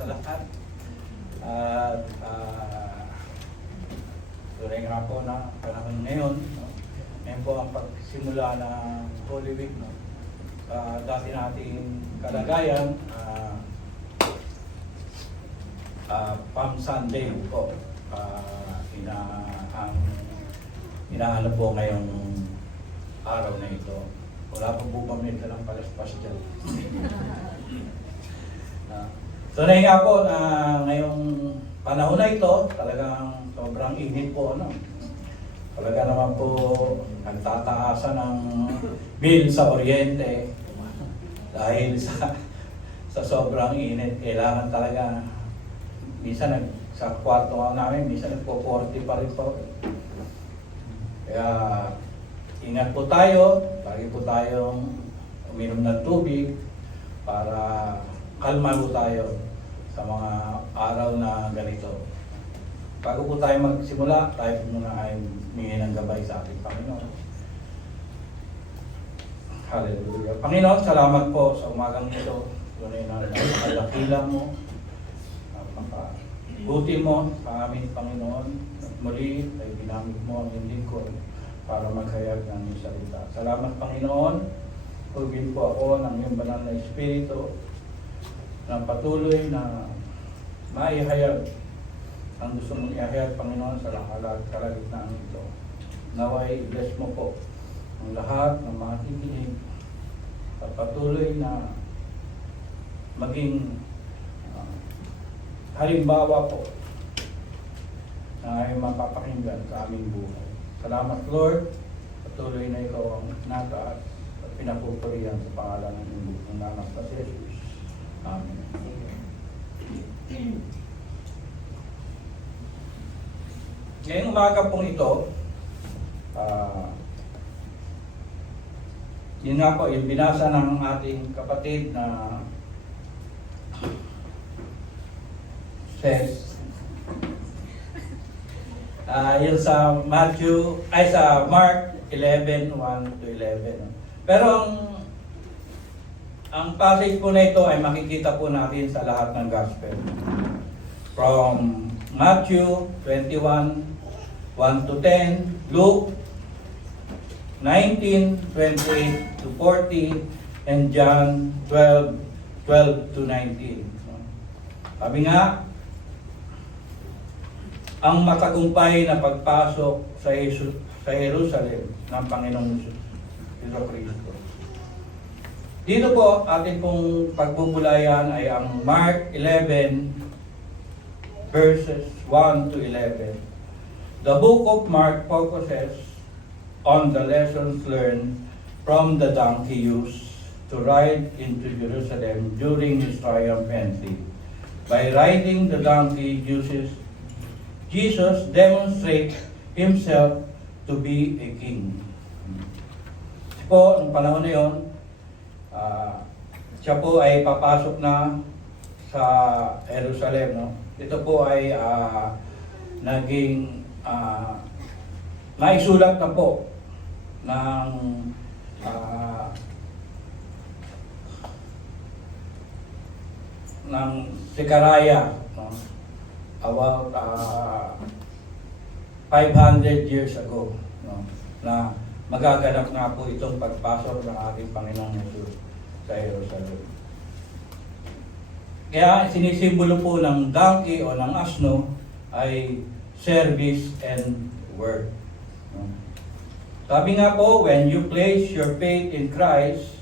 sa lahat. At tunay nga po na panahon ngayon, no? Ngayon po ang pagsimula ng Holy Week, no? Dati nating kalagayan, Palm Sunday po, inaano po ngayong araw na ito. Wala pa po kami dalang palaspas dyan. So na nga po na ngayong panahon na ito, talagang sobrang init po. Talaga naman po nagtataasan ng bill sa kuryente dahil sa sobrang init. Kailangan talaga, minsan sa kwarto namin, minsan nagpo-40 pa rin po. Kaya ingat po tayo, lagi po tayong uminom ng tubig para kalma po tayo sa mga araw na ganito. Bago po tayo magsimula, tayo po muna ay humingi ng gabay sa ating Panginoon. Hallelujah. Panginoon, salamat po sa umagang ito. Tunay na napakadakila mo, napakabuti mo sa aming Panginoon. At muli ay ginamit mo ang hindi ko para maghayag ng iyong salita. Salamat, Panginoon. Pugin po ako ng iyong banal na Espiritu na patuloy na maihayag ang gusto mong ihayag, Panginoon, sa kalagitnaan ito. Naway, bless mo po ang lahat ng mga kikinig at patuloy na maging halimbawa po na ay mapapakinggan sa aming buhay. Salamat, Lord. Patuloy na ikaw ang nataas at pinapupurihan sa pangalan ng iyong anak na si Jesus. Amen. Ngayong umaga pong ito, yun nga po, yung binasa ng ating kapatid na says, yun sa Mark 11:1-11. Pero ang passage po na ito ay makikita po natin sa lahat ng gospel. From Matthew 21:1-10, Luke 19:28-40, and John 12:12-19. Sabi nga, ang matagumpay na pagpasok sa Jerusalem ng Panginoong Jesucristo. Dito po, atin pong pagbubulayan ay ang Mark 11, verses 1-11. The book of Mark focuses on the lessons learned from the donkey used to ride into Jerusalem during his triumph entry. By riding the donkey, Jesus demonstrates himself to be a king. Po, noong panahon na yun, siya po ay papasok na sa Jerusalem. No? Ito po ay naging naisulat na po ng Zechariah, no? About 500 years ago, no? Na magaganap na po itong pagpasok ng ating Panginoong Jesus sa Jerusalem. Kaya sinisimbolo po ng donkey o ng asno ay service and work. No? Sabi nga po, when you place your faith in Christ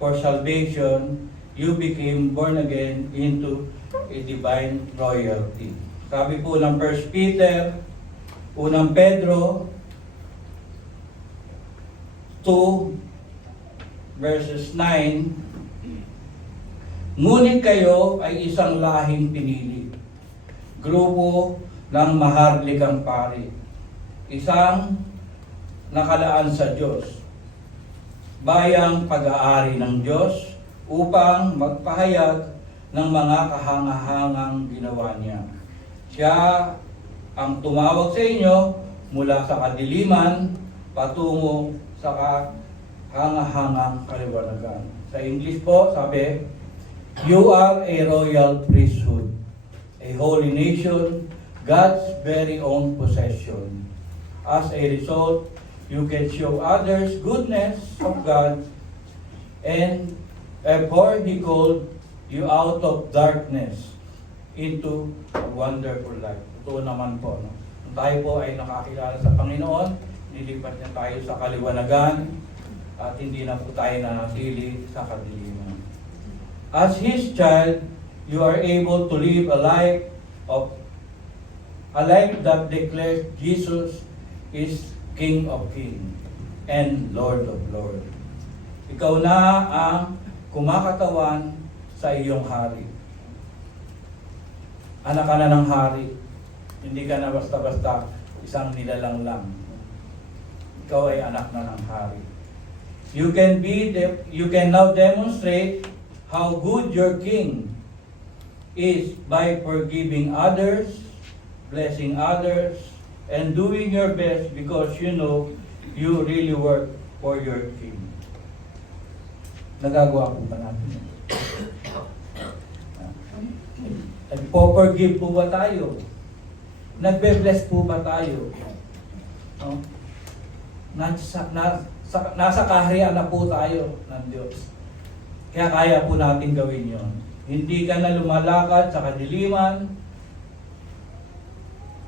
for salvation, you became born again into a divine royalty. Sabi po ng 1 Peter, 1 Pedro 2 verses 9, ngunit kayo ay isang lahing pinili, grupo ng maharlikang pari, isang nakalaan sa Diyos, bayang pag-aari ng Diyos upang magpahayag ng mga kahangahangang ginawa niya. Siya ang tumawag sa inyo mula sa kadiliman patungo sa kahangahangang kaliwanagan. Sa English po, sabi, You are a royal priesthood, a holy nation, God's very own possession. As a result, you can show others goodness of God, and therefore He called you out of darkness into a wonderful light. Ito naman po, no? Kung tayo po ay nakakilala sa Panginoon, nilipat niya tayo sa kaliwanagan, at hindi na po tayo nanatili sa kadiliman. As His child, you are able to live a life that declares Jesus is King of Kings and Lord of Lords. Ikaw na ang kumakatawan sa iyong hari. Anak ka na ng hari. Hindi ka na basta-basta isang nilalang lang. Ikaw ay anak na ng hari. You can now demonstrate how good your King is by forgiving others, blessing others, and doing your best because you know you really work for your King. Nagagawa po ba natin? Nagpo-forgive po ba tayo? Nagbe-bless po ba tayo? No? Nasa kaharian na po tayo ng Diyos. Kaya kaya po natin gawin yon. Hindi ka na lumalakad sa kadiliman,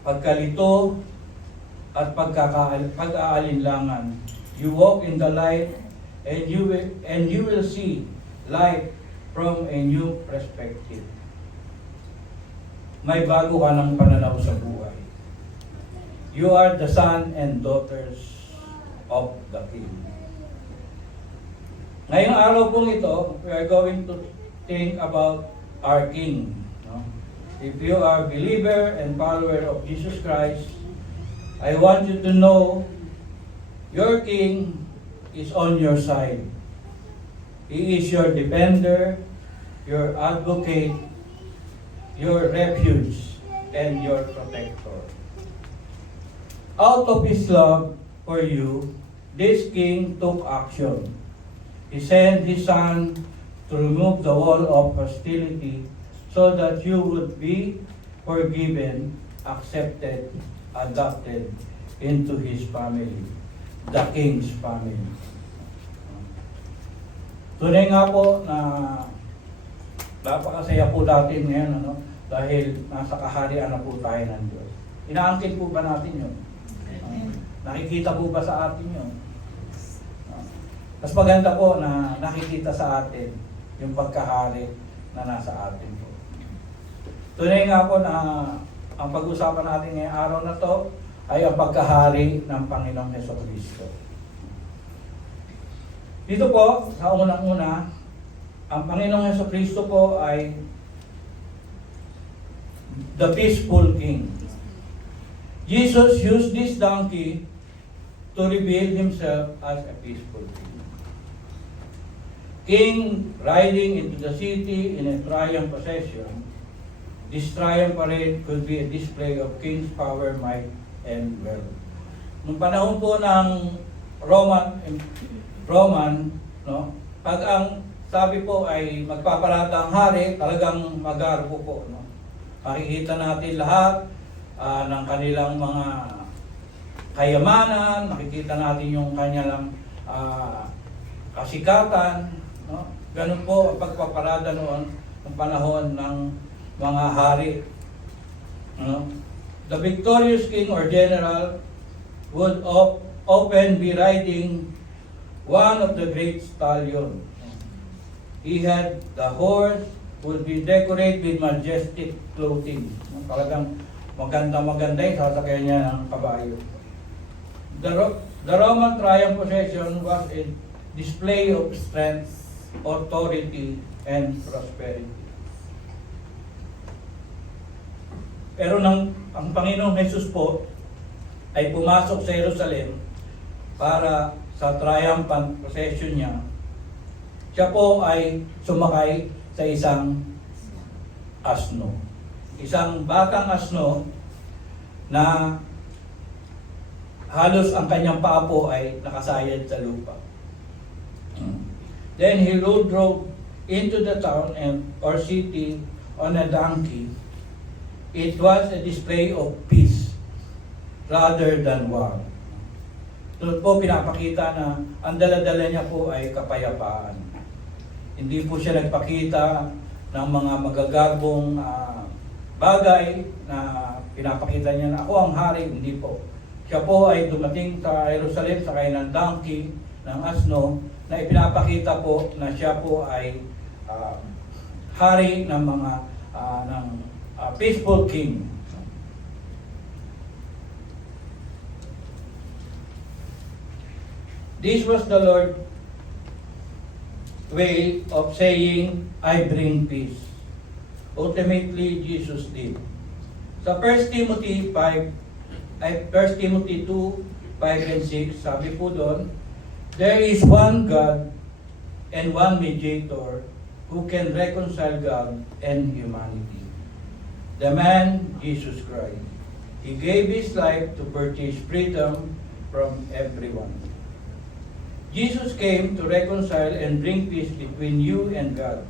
pagkalito, at pag-aalinlangan. You walk in the light, and you will see life from a new perspective. May bago ka ng pananaw sa buhay. You are the son and daughters of the King. Ngayong araw pong ito, we are going to think about our King. No? If you are a believer and follower of Jesus Christ, I want you to know your King is on your side. He is your defender, your advocate, your refuge, and your protector. Out of His love for you, this King took action. He sent His Son to remove the wall of hostility so that you would be forgiven, accepted, adopted into His family, the King's family. Tunay nga po na napakasaya po natin ngayon, dahil nasa kaharian na po tayo ng Diyos. Inaangkin po ba natin yun? Nakikita po ba sa atin yun? Mas maganda po na nakikita sa atin yung pagkahari na nasa atin po. Tunay nga po na ang pag-usapan natin ngayong araw na to ay ang pagkahari ng Panginoong Jesucristo. Dito po, sa unang-una, ang Panginoong Jesucristo po ay the peaceful King. Jesus used this donkey to reveal Himself as a peaceful King. King riding into the city in a triumph procession. This triumph parade could be a display of King's power, might, and wealth. Nung panahon po ng Roman, no, pag ang sabi po ay magpaparada ang hari, talagang magarbo po, no. Makikita natin lahat ng kanilang mga kayamanan, makikita natin yung kanilang kasikatan, no. Ganun po ang pagpaparada noon ng panahon ng mga hari, no. The victorious king or general would often be riding one of the great stallion. He had the horse would be decorated with majestic clothing. Talagang maganda yung sasakyan niya ng kabayo. The Roman triumph procession was a display of strength, authority, and prosperity. Pero ang Panginoong Jesus po ay pumasok sa Jerusalem para sa triumphant procession niya. Siya po ay sumakay sa isang asno. Isang batang asno na halos ang kanyang paa po ay nakasayad sa lupa. Then he rode into the town or city on a donkey, it was a display of peace rather than war. Doon po pinapakita na ang dala-dala niya po ay kapayapaan. Hindi po siya nagpakita ng mga magagarbong bagay na pinapakita niya na ako ang hari, hindi po. Siya po ay dumating sa Jerusalem sakay ng donkey, ng asno, na ipinapakita po na siya po ay hari ng mga peaceful king. This was the Lord's way of saying, I bring peace. Ultimately, Jesus did. Sa 1 Timothy 2, 5 and 6, sabi po doon, there is one God and one mediator who can reconcile God and humanity. The man, Jesus Christ. He gave His life to purchase freedom from everyone. Jesus came to reconcile and bring peace between you and God.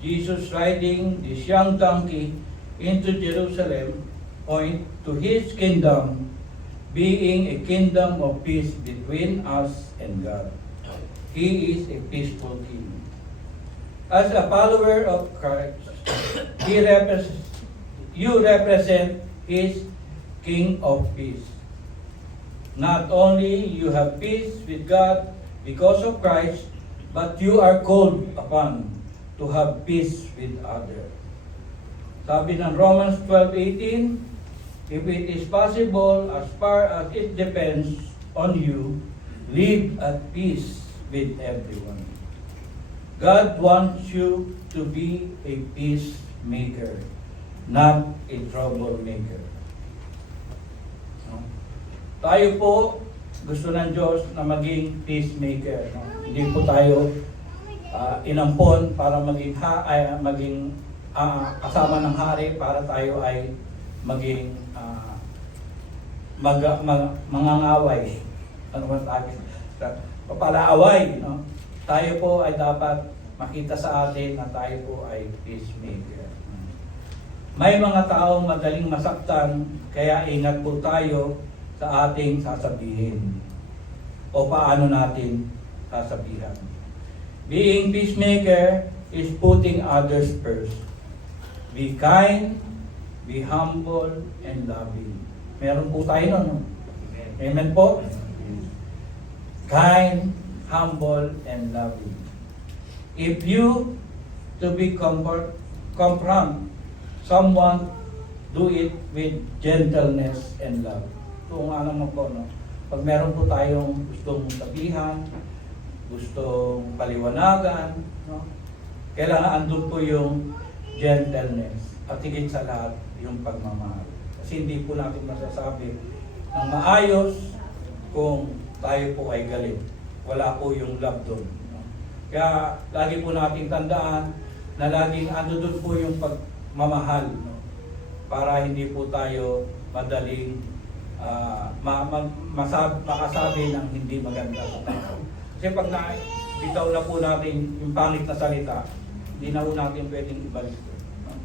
Jesus riding this young donkey into Jerusalem point to His kingdom being a kingdom of peace between us and God. He is a peaceful king. As a follower of Christ, you represent His King of Peace. Not only you have peace with God because of Christ, but you are called upon to have peace with others. Sabi ng Romans 12:18, if it is possible, as far as it depends on you, live at peace with everyone. God wants you to be a peacemaker, not a troublemaker. Tayo po, gusto ng Diyos na maging peacemaker. Hindi po tayo inampon para maging kasama ng hari para tayo ay maging mangangaway. Ano ba tayo? Papalaaway. No? Tayo po ay dapat makita sa atin na tayo po ay peacemaker. May mga taong madaling masaktan, kaya ingat po tayo sa ating sasabihin o paano natin sasabihan. Being peacemaker is putting others first. Be kind, be humble, and loving. Meron po tayo nun. No? Amen po? Kind, humble, and loving. If you to be confront someone, do it with gentleness and love. Kung ano mo po, no? Pag meron po tayong gustong sabihan, gustong paliwanagan, no? Kailangan andun po yung gentleness at higit sa lahat yung pagmamahal. Kasi hindi po natin masasabi ng maayos kung tayo po ay galit. Wala po yung love doon. No? Kaya lagi po natin tandaan na laging andun po yung pagmamahal, no? Para hindi po tayo madaling makasabi ng hindi maganda sa tao. Kasi pag bitaw na po natin yung pangit na salita, hindi na po natin pwedeng ibalik. No?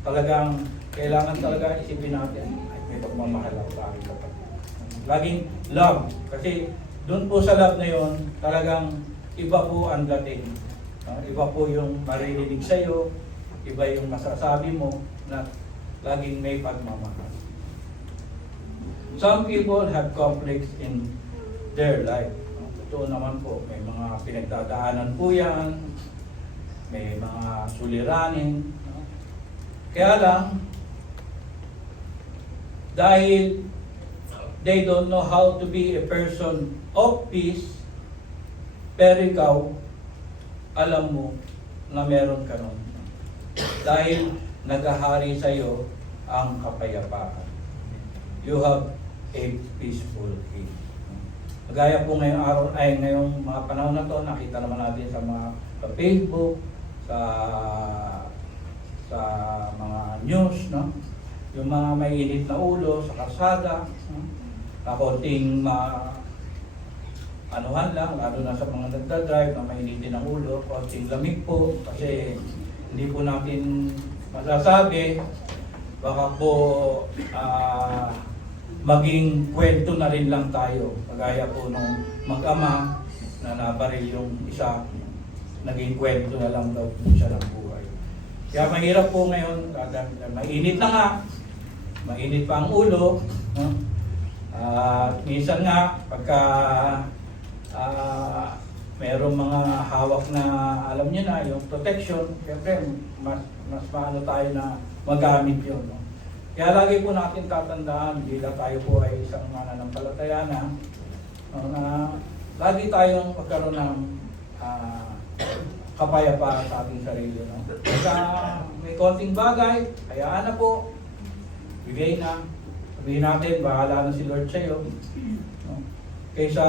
Talagang, kailangan talaga isipin natin, ay may pagmamahal ako sa aking kapatid. Laging love. Kasi doon po sa love na yon, talagang iba po ang dating. Iba po yung maririnig sa'yo, iba yung masasabi mo na laging may pagmamahal. Some people have conflicts in their life. Totoo naman po, may mga pinagdadaanan po yan, may mga suliranin. Kaya lang, dahil they don't know how to be a person of peace, pero ikaw, alam mo na meron ka nun. Dahil naghahari sa'yo ang kapayapaan. You have a peaceful king. Gaya po ngayong araw ay ngayong mga panahon na to, nakita naman natin sa mga sa Facebook, sa mga news, no? Yung mga may init na ulo sa kalsada, no? Na konting anuhan lang, lalo na sa mga nagdadrive na mainitin ang ulo, konting lamig po, kasi hindi po natin masasabi, baka po maging kwento na rin lang tayo. Kagaya po nung mag-ama na nabaril yung isa, naging kwento na lang daw po siya ng buhay. Kaya mahirap po ngayon, mainit na nga, mainit pa ang ulo, no? Minsan nga, pagka mayroong mga hawak na, alam niyo na, yung protection, siyempre, mas paano tayo na magamit yun. No? Kaya lagi po natin tatandaan, bila tayo po ay isang mananampalataya na, na lagi tayong magkaroon ng kapayapaan sa ating sarili. No? Kaya may konting bagay, hayaan na po, bigay na, sabihin natin, bahala na si Lord sa'yo. No? Kaysa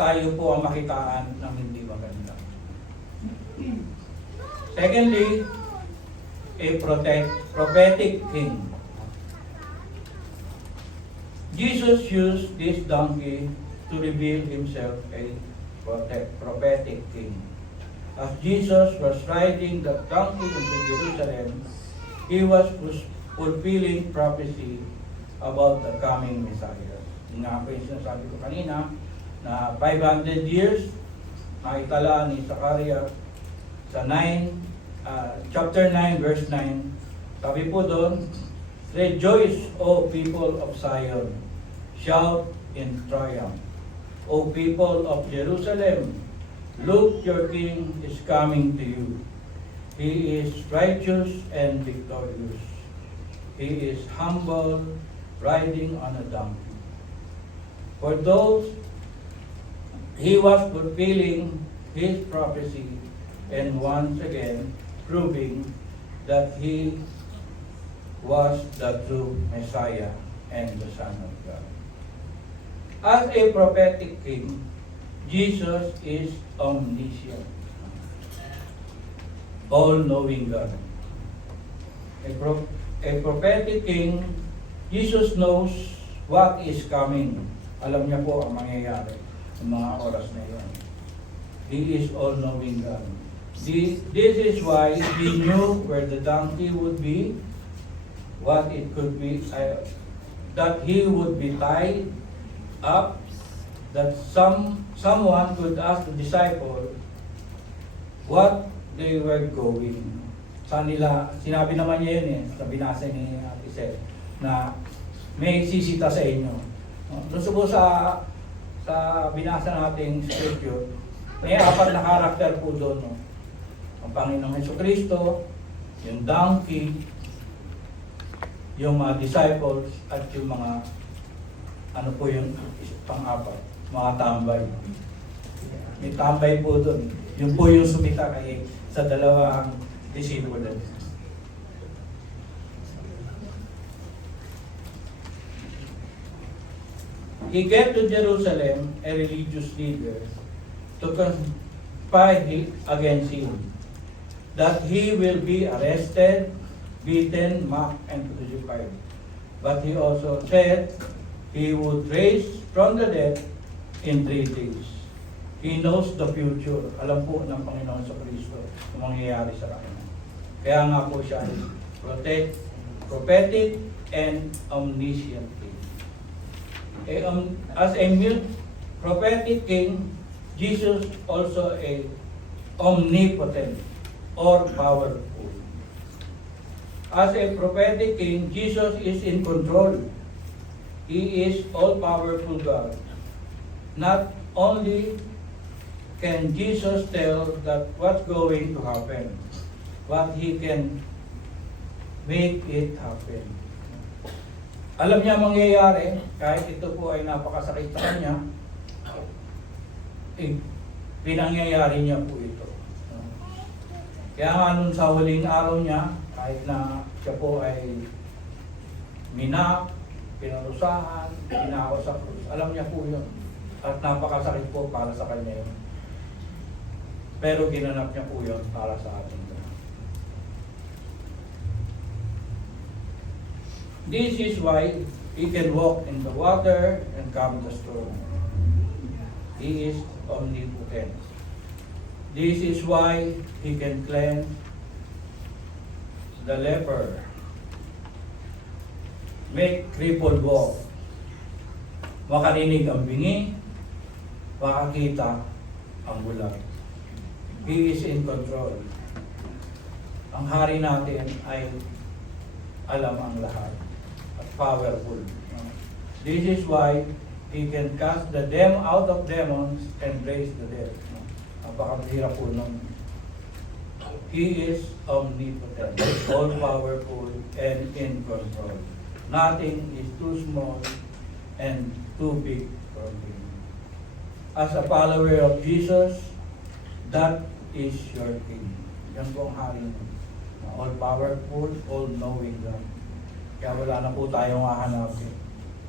tayo po ang makitaan ng hindi maganda. Secondly, a prophetic king. Jesus used this donkey to reveal himself a prophetic king. As Jesus was riding the donkey into Jerusalem, he was fulfilling prophecy about the coming Messiah. Yung nga po yung sinasabi ko kanina, na 500 years, naitala ni Zachariah sa chapter 9, verse 9. Sabi po doon, "Rejoice, O people of Zion, shout in triumph. O people of Jerusalem, look, your king is coming to you. He is righteous and victorious. He is humble, riding on a donkey." For those, he was fulfilling his prophecy and once again proving that he was the true Messiah and the Son of God. As a prophetic king, Jesus is omniscient, all-knowing God. A prophetic king, Jesus knows what is coming. Alam niya po ang mangyayari ng mga oras na yun. He is all-knowing God. This is why he knew where the donkey would be, what it could be, that he would be tied up, that someone could ask the disciple what they were going. Sa nila, sinabi naman niya yun sa binasa ni Ate Sel, na may sisita sa inyo. Doon po sa binasa nating scripture, may 4 na karakter po doon. No? Ang Panginoong Jesucristo, yung donkey, yung mga disciples, at yung mga, ano po yung pang-4, mga tambay. May tambay po doon. Yung po yung sumita kay sa dalawang disipulo. He get to Jerusalem, a religious leader, to conspire against him, that he will be arrested, beaten, mocked, and crucified. But he also said he would rise from the dead in 3 days. He knows the future. Alam po ng Panginoon sa Kristo kung mangyayari sa kanya. Kaya nga po siya ay prophetic and omniscient king. As a prophetic king, Jesus also a omnipotent or powerful. As a prophetic king, Jesus is in control. He is all-powerful God. Not only can Jesus tell that what's going to happen, but He can make it happen. Alam niya mangyayari, kahit ito po ay napakasakit sa kanya, pinangyayari niya po ito. Kaya nga nun sa huling araw niya, kahit na siya po ay minak, pinarusahan, pinako sa krus, alam niya po yun. At napakasakit po para sa kanya yun. Pero ginanap niya po yun para sa ating lahat. This is why he can walk in the water and calm the storm. He is omnipotent. This is why He can cleanse the leper, make crippled walk, makarinig ang bingi, makakita ang bulag. He is in control. Ang hari natin ay alam ang lahat at powerful. This is why He can cast the demon out of demons and raise the dead. Napakahirap po nun. He is omnipotent, all-powerful, and in control. Nothing is too small and too big for Him. As a follower of Jesus, that is your King. Yan po ang hari mo. All-powerful, all-knowing God. Kaya wala na po tayong hahanapin.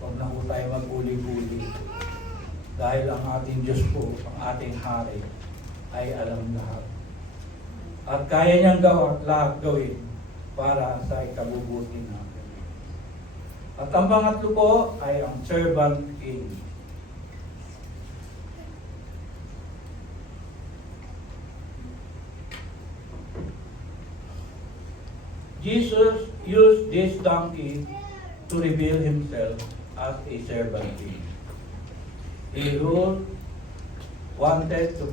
Huwag na po tayo mag-uli-uli. Dahil ang ating Diyos po, ang ating hari, ay alam lahat. At kaya niyang lahat gawin para sa ikabubuti natin. At ang pangatlo po ay ang servant king. Jesus used this donkey to reveal Himself as a servant king. He who wanted to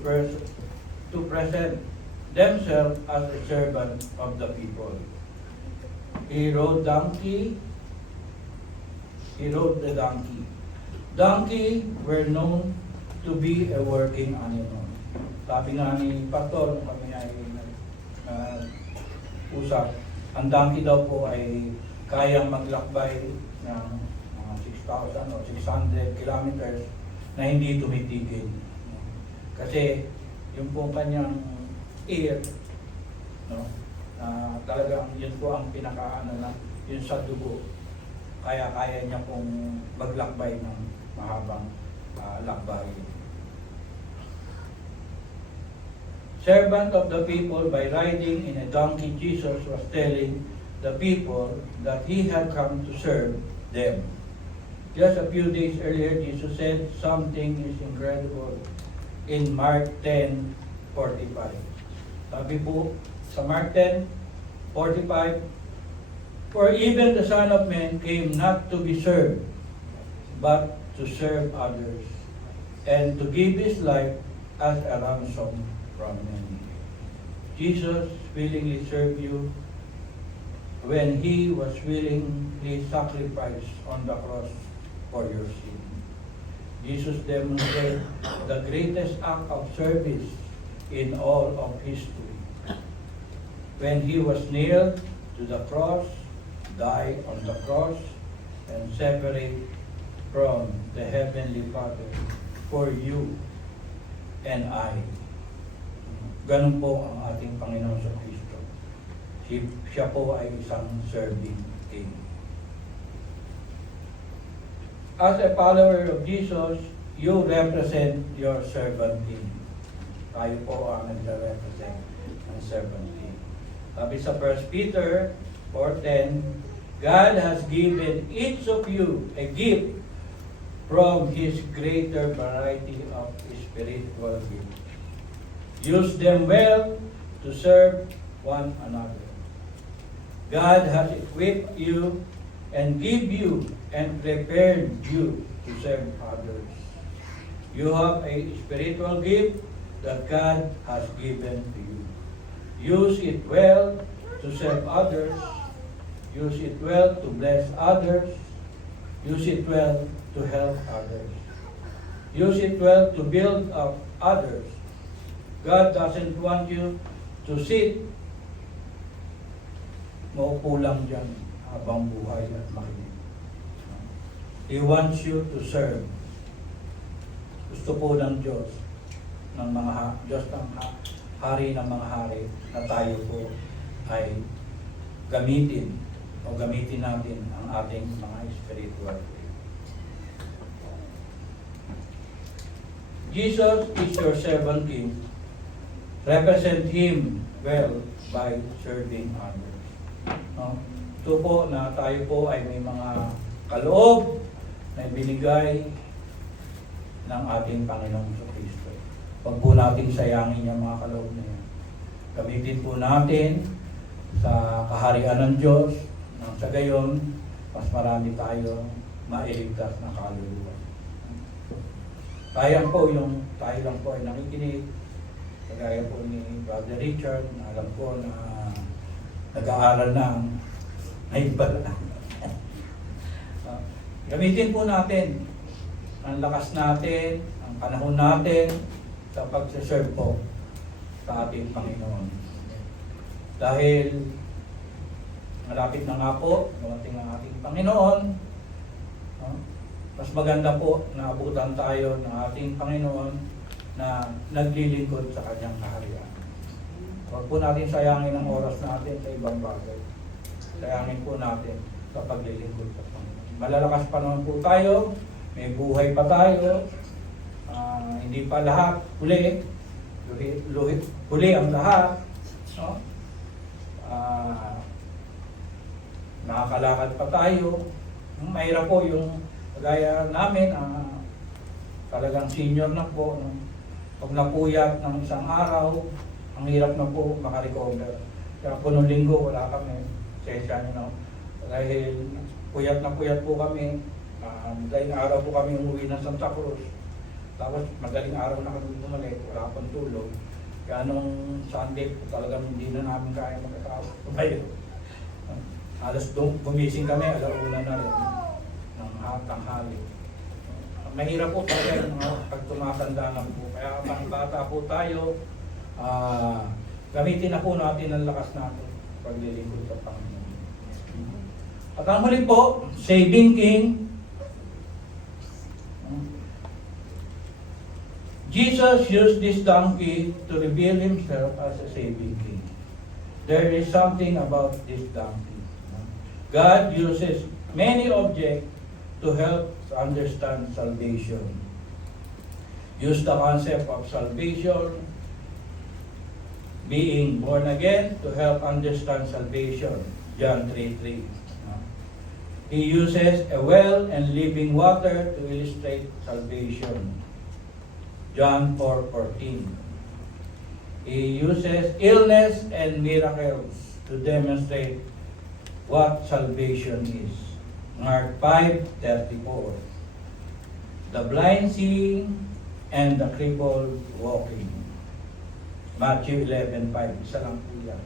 present themselves as a servant of the people. He rode the donkey. Donkey were known to be a working animal. Sabi nga ni Pastor, nung kami ay usap, ang donkey daw po ay kayang maglakbay ng 6,000 o 600 kilometers na hindi tumitigil. Kasi yung po kanyang ear, no, talagang yun po ang pinakaano na yun sa dugo. Kaya niya pong maglakbay ng mahabang lakbay. Servant of the people, by riding in a donkey, Jesus was telling the people that He had come to serve them. Just a few days earlier, Jesus said something is incredible in Mark 10:45. Sabi po sa Mark 10:45, for even the Son of Man came not to be served, but to serve others, and to give His life as a ransom from many. Jesus willingly served you when He was willingly sacrificed on the cross for your sin. Jesus demonstrated the greatest act of service in all of history. When He was nailed to the cross, died on the cross, and separate from the Heavenly Father for you and I. Ganun po ang ating Panginoon sa Kristo. Siya po ay isang serving king. As a follower of Jesus, you represent your servant king. Tayo po ang nagre-represent ng servant king. Sabi sa 1 Peter 4:10, God has given each of you a gift from His greater variety of spiritual gifts. Use them well to serve one another. God has equipped you and give you and prepared you to serve others. You have a spiritual gift that God has given to you. Use it well to serve others. Use it well to bless others. Use it well to help others. Use it well to build up others. God doesn't want you to sit maupo lang dyan habang buhay at makinig. He wants you to serve. Gusto po ng Diyos ng mga Diyos ng hari ng mga hari na tayo po ay gamitin natin ang ating mga spiritual. Jesus is your servant king. Represent Him well by serving others. No? Ito po na tayo po ay may mga kaloob na binigay ng ating Panginoong Kristo. Huwag po natin sayangin yung mga kaloob na yan. Gamitin po natin sa kaharian ng Diyos, nang sa gayon, mas marami tayo mailigtas na kaluluwa. Tayo lang po ay nakikinig, kagaya po ni Brother Richard, na alam ko na nag-aaral na ay bala. Gamitin po natin ang lakas natin, ang panahon natin sa pagsaserve po sa ating Panginoon. Dahil malapit na nga po, dumating ang ating Panginoon, mas maganda po na abutan tayo ng ating Panginoon na naglilingkod sa Kanyang kaharian. Huwag po natin sayangin ang oras natin sa ibang bagay. Sayangin po natin sa paglilingkod sa Panginoon. Malalakas pa naman po tayo, may buhay pa tayo, hindi pa lahat huli ang lahat. No? Nakakalakad pa tayo. Mahirap po yung kagaya namin, talagang senior na po. No? Pag napuyat ng isang araw, ang hirap na po makarecover. Kaya po nung linggo, wala kami. Sesya nyo. Dahil puyat na puyat po kami. Madaling araw po kami umuwi ng Santa Cruz. Tapos madaling araw na kami bumalik, wala pang tulog. Kaya nung Sunday po talagang hindi na namin kaya magkakabayo. Alas gumising kami, alauna na rin ng tanghali. Mahirap po talaga yung pag tumatanda na po. Kaya pang bata po tayo, gamitin na po natin ang lakas natin paglilingkod sa Panginoon. At ang muli po, saving King. Jesus used this donkey to reveal himself as a saving King. There is something about this donkey. God uses many objects to help understand salvation. Use the concept of salvation, being born again, to help understand salvation. John 3:3. He uses a well and living water to illustrate salvation. John 4:14. He uses illness and miracles to demonstrate what salvation is. Mark 5:34. The blind seeing and the crippled walking. Matthew 11:5. Isa lang po yan.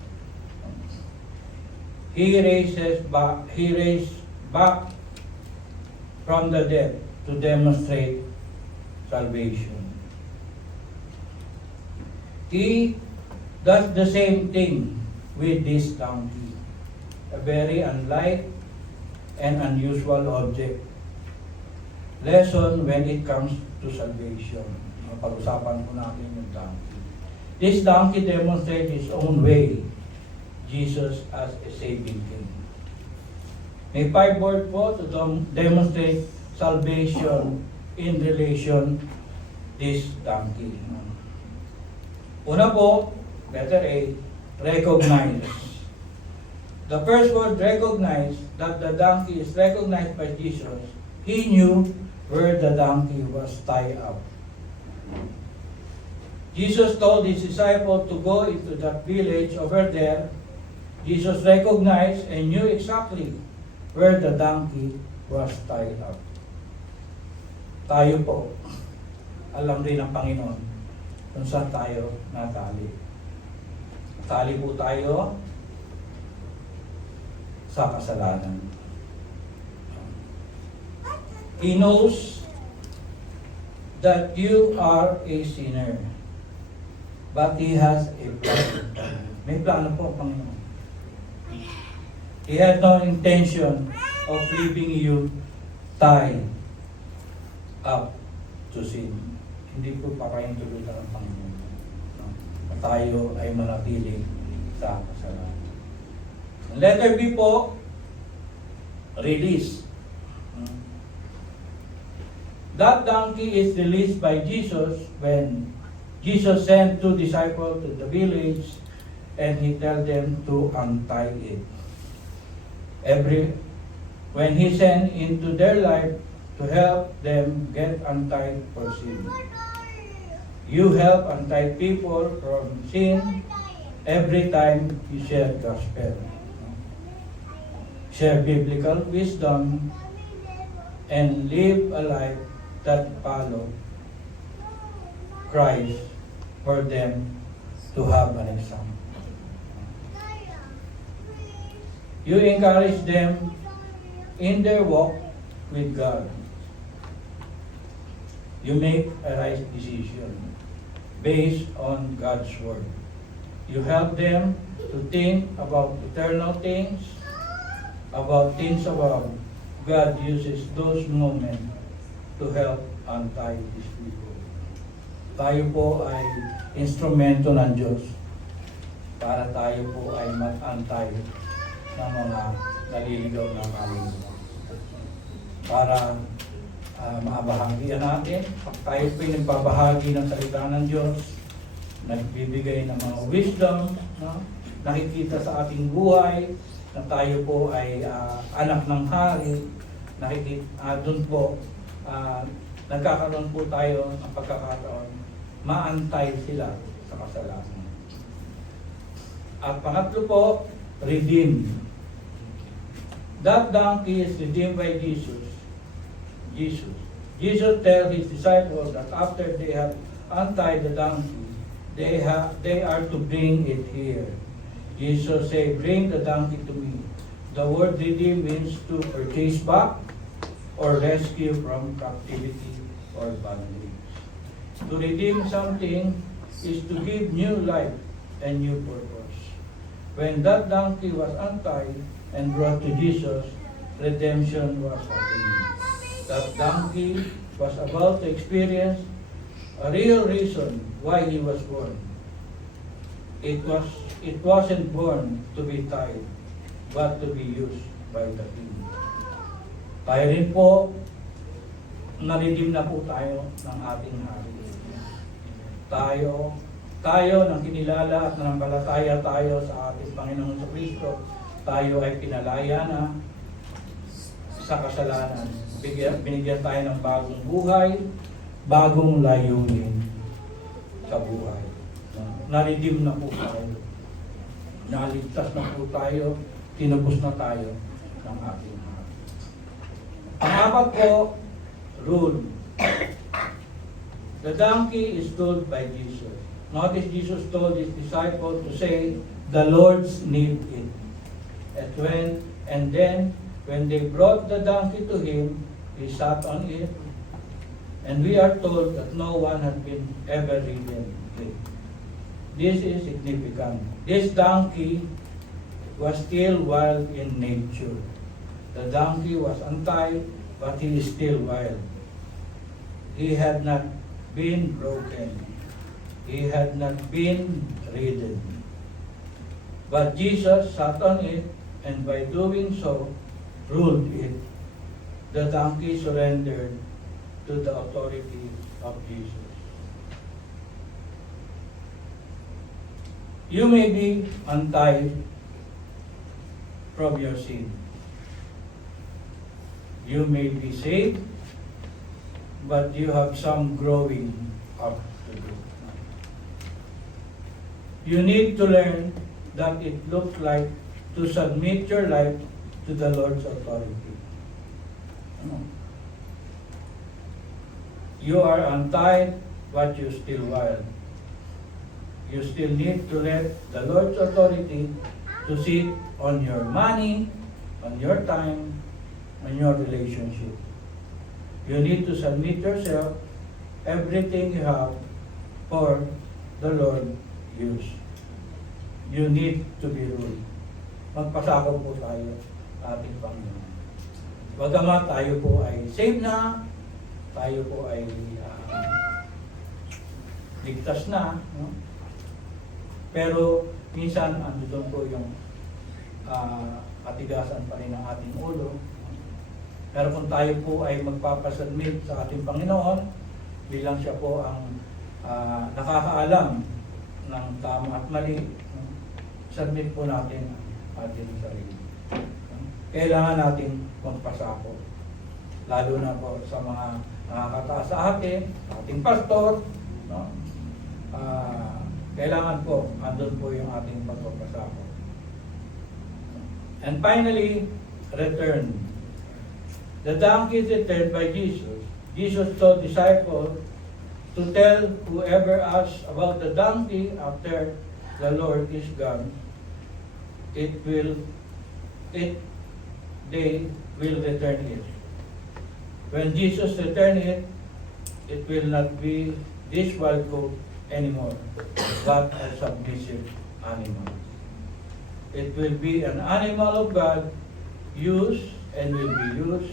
He raised back from the dead to demonstrate salvation. He does the same thing with this donkey, a very unlike and unusual object. Lesson when it comes to salvation. Pag-usapan po natin yung donkey. This donkey demonstrates his own way, Jesus as a saving King. May 5 words po to demonstrate salvation in relation this donkey. Una po, letter A, recognize. The first word, recognize, that the donkey is recognized by Jesus. He knew where the donkey was tied up. Jesus told his disciples to go into that village over there. Jesus recognized and knew exactly where the donkey was tied up. Tayo po, alam rin ng Panginoon kung saan tayo natali. Tali po tayo sa kasalanan. He knows that you are a sinner, but He has a plan. May plano po ang Panginoon. He had no intention of leaving you tied up to sin. Hindi po papahintulutan ng Panginoon. Tayo ay manatili sa kasalanan. Letter B po, release. That donkey is released by Jesus when Jesus sent 2 disciples to the village and He told them to untie it. When He sent into their life to to help them get untied for sin. You help untied people from sin every time you share gospel. Share biblical wisdom and live a life that follow Christ for them to have an example. You encourage them in their walk with God. You make a right decision based on God's word. You help them to think about eternal things, about things above. God uses those moments to help untie these people. Tayo po ay instrumento ng Diyos para tayo po ay mag-antay ng mga naliligaw na kaluluwa. Para maabahagian natin, pag tayo po ay nagbabahagi ng salita ng Diyos, nagbibigay ng mga wisdom, no? Nakikita sa ating buhay na tayo po ay anak ng hari, doon po nagkakaroon po tayo ng pagkakataon, maantay sila sa kasalanan. At pangatlo po, redeem. That donkey is redeemed by Jesus. Jesus tells his disciples that after they have untied the donkey, they are to bring it here. Jesus said, "Bring the donkey to me." The word redeem means to purchase back or rescue from captivity or bondage. To redeem something is to give new life and new purpose. When that donkey was untied and brought to Jesus, redemption was attained. That donkey was about to experience a real reason why he was born. It wasn't born to be tied, but to be used by the King. Tayo rin po, naridim na po tayo ng ating hari. Tayo nang kinilala at nanampalataya tayo sa ating Panginoon sa Kristo, tayo ay pinalaya na sa kasalanan. Binigyan tayo ng bagong buhay, bagong layunin sa buhay. Naridim na po tayo. Naligtas na po tayo, tinubos na tayo ng ating hari. Ang-apat po, rule. The donkey is told by Jesus. Notice Jesus told his disciples to say, "The Lord's need it." And then, when they brought the donkey to him, he sat on it. And we are told that no one had been ever ridden it. This is significant. This donkey was still wild in nature. The donkey was untied, but he is still wild. He had not been broken. He had not been ridden. But Jesus sat on it, and by doing so, ruled it. The donkey surrendered to the authority of Jesus. You may be untied from your sin. You may be saved, but you have some growing up to do. You need to learn that it looks like to submit your life to the Lord's authority. You are untied, but you still wild. You still need to let the Lord's authority to sit on your money, on your time, on your relationship. You need to submit yourself, everything you have, for the Lord use. You need to be ruled. Magpasakop po tayo ating Panginoon. Bagamat tayo po ay saved na, tayo po ay ligtas na, no? Pero minsan doon po yung katigasan pa rin ng ating ulo. Pero kung tayo po ay magpapasubmit sa ating Panginoon, bilang siya po ang nakakaalam ng tama at mali, submit po natin ang ating sarili. Kailangan natin magpasako. lalo na po sa mga nakakataas sa atin, sa ating pastor, no? Kailangan po, andun po yung ating pagpapasako. And finally, return. The donkey is returned by Jesus. Jesus told disciples to tell whoever asks about the donkey after the Lord is gone, they will return it. When Jesus return it, it will not be this wild goat anymore, but a submissive animal. It will be an animal of God, used and will be used.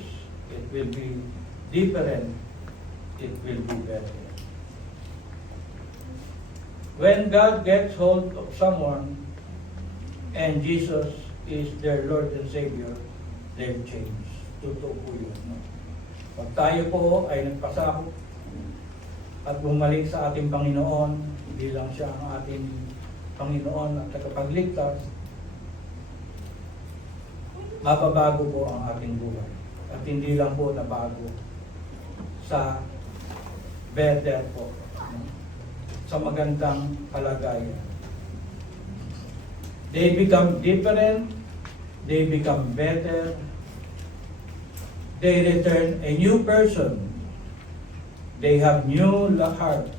It will be different. It will be better. When God gets hold of someone and Jesus is their Lord and Savior, they've changed. Totoo po yun. No? Pag tayo po ay nagpasakop at bumalik sa ating Panginoon, hindi lang siya ang ating Panginoon at tagapagligtas, mababago po ang ating buhay. At hindi lang po nabago sa better po, sa magandang kalagayan. They become different, they become better, they return a new person, they have new heart.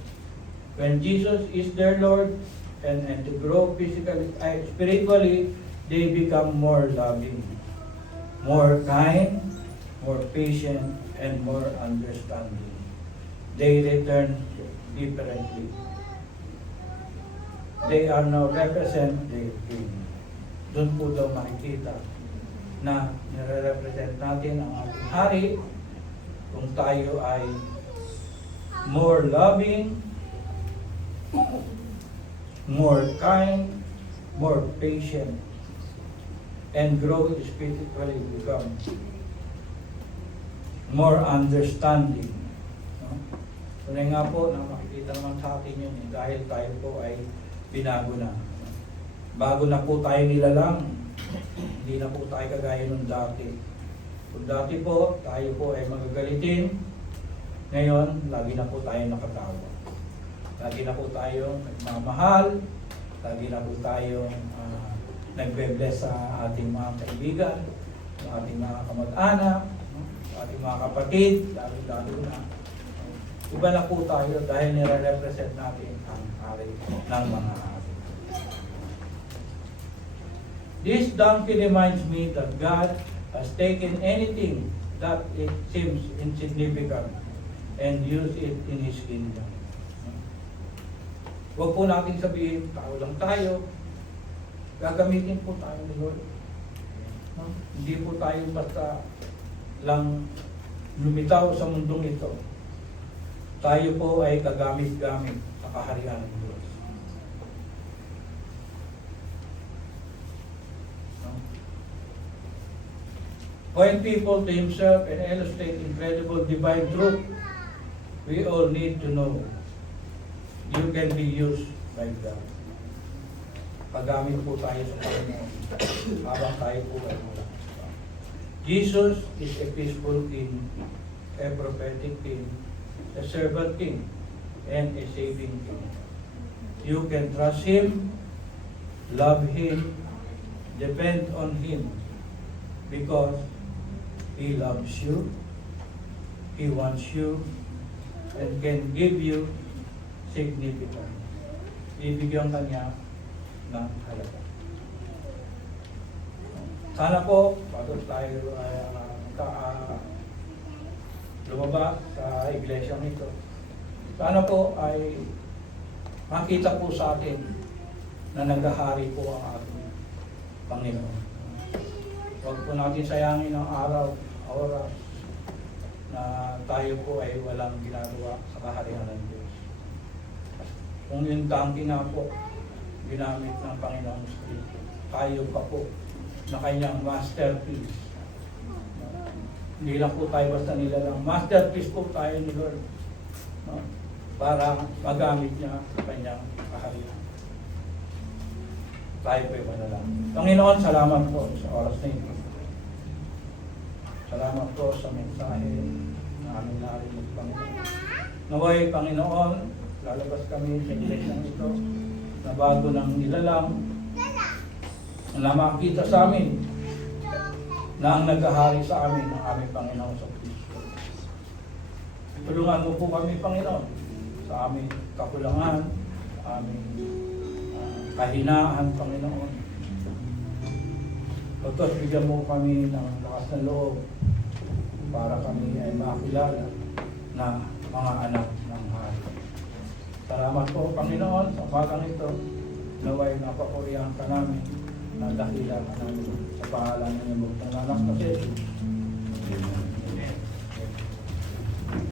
When Jesus is their Lord, and to grow physically, spiritually, they become more loving, more kind, more patient, and more understanding. They return differently. They are now represent their King. Doon po daw makikita na nire-represent natin ang ating hari kung tayo ay more loving, more kind, more patient, and grow spiritually, become more understanding. No? Tunay nga po na makikita naman sa atin yun dahil tayo po ay binago na. Bago na po tayo nilalang, hindi na po tayo kagaya nung dati. Kung dati po, tayo po ay magagalitin, ngayon, lagi na po tayo nakatawa. Lagi na po tayo nagmamahal, lagi na po tayo nagbe-bless sa ating mga kaibigan, sa ating mga kamag-anak, sa ating mga kapatid, lalo na. Iba na po tayo dahil nire-represent natin ang hari ng mga hari. This donkey reminds me that God has taken anything that it seems insignificant and used it in His kingdom. Huwag po natin sabihin, tao lang tayo, gagamitin po tayo ni Lord. Hindi po tayo basta lang lumitaw sa mundong ito. Tayo po ay kagamit-gamit sa kaharian ng Diyos. Point people to Himself and illustrate incredible divine truth. We all need to know you can be used by God. Pagamit po tayo sa Panginoon habang tayo po ay wala. Jesus is a peaceful king, a prophetic king, a servant king, and a saving king. You can trust Him, love Him, depend on Him, because He loves you, He wants you, and can give you significance. Bibigyan ka niya ng halaga. Sana po, bago tayo lumabas sa iglesia nito, sana po ay makita po sa atin na naghahari po ang ating Panginoon. Huwag po natin sayangin ang araw, oras, na tayo po ay walang ginagawa sa kaharian ng Diyos. Kung yung donkey nga po, ginamit ng Panginoon Kristo, tayo pa po na kanyang masterpiece. Hindi lang po tayo basta nilalang, masterpiece po tayo ni Lord, no? Para magamit niya sa kanyang kaharian. Tayo po ay manalangin. Panginoon, salamat po sa oras na ito. Salamat po sa mensahe na aming narinig, Panginoon. Naway, Panginoon, lalabas kami sa iglesyang ito na bago ng nilalang na makita sa amin na ang naghahari sa amin ng aming Panginoon sa Kristo. Tulungan mo po kami, Panginoon, sa aming kakulangan, sa aming kahinaan, Panginoon. Pagkat bigyan mo kami ng lakas ng loob para kami ay makilala na mga anak ng Hari. Salamat po, Panginoon, sa umagang ito. Naway napapurihan ka namin na dakila ka namin sa pangalan ng iyong bugtong anak na si Jesus.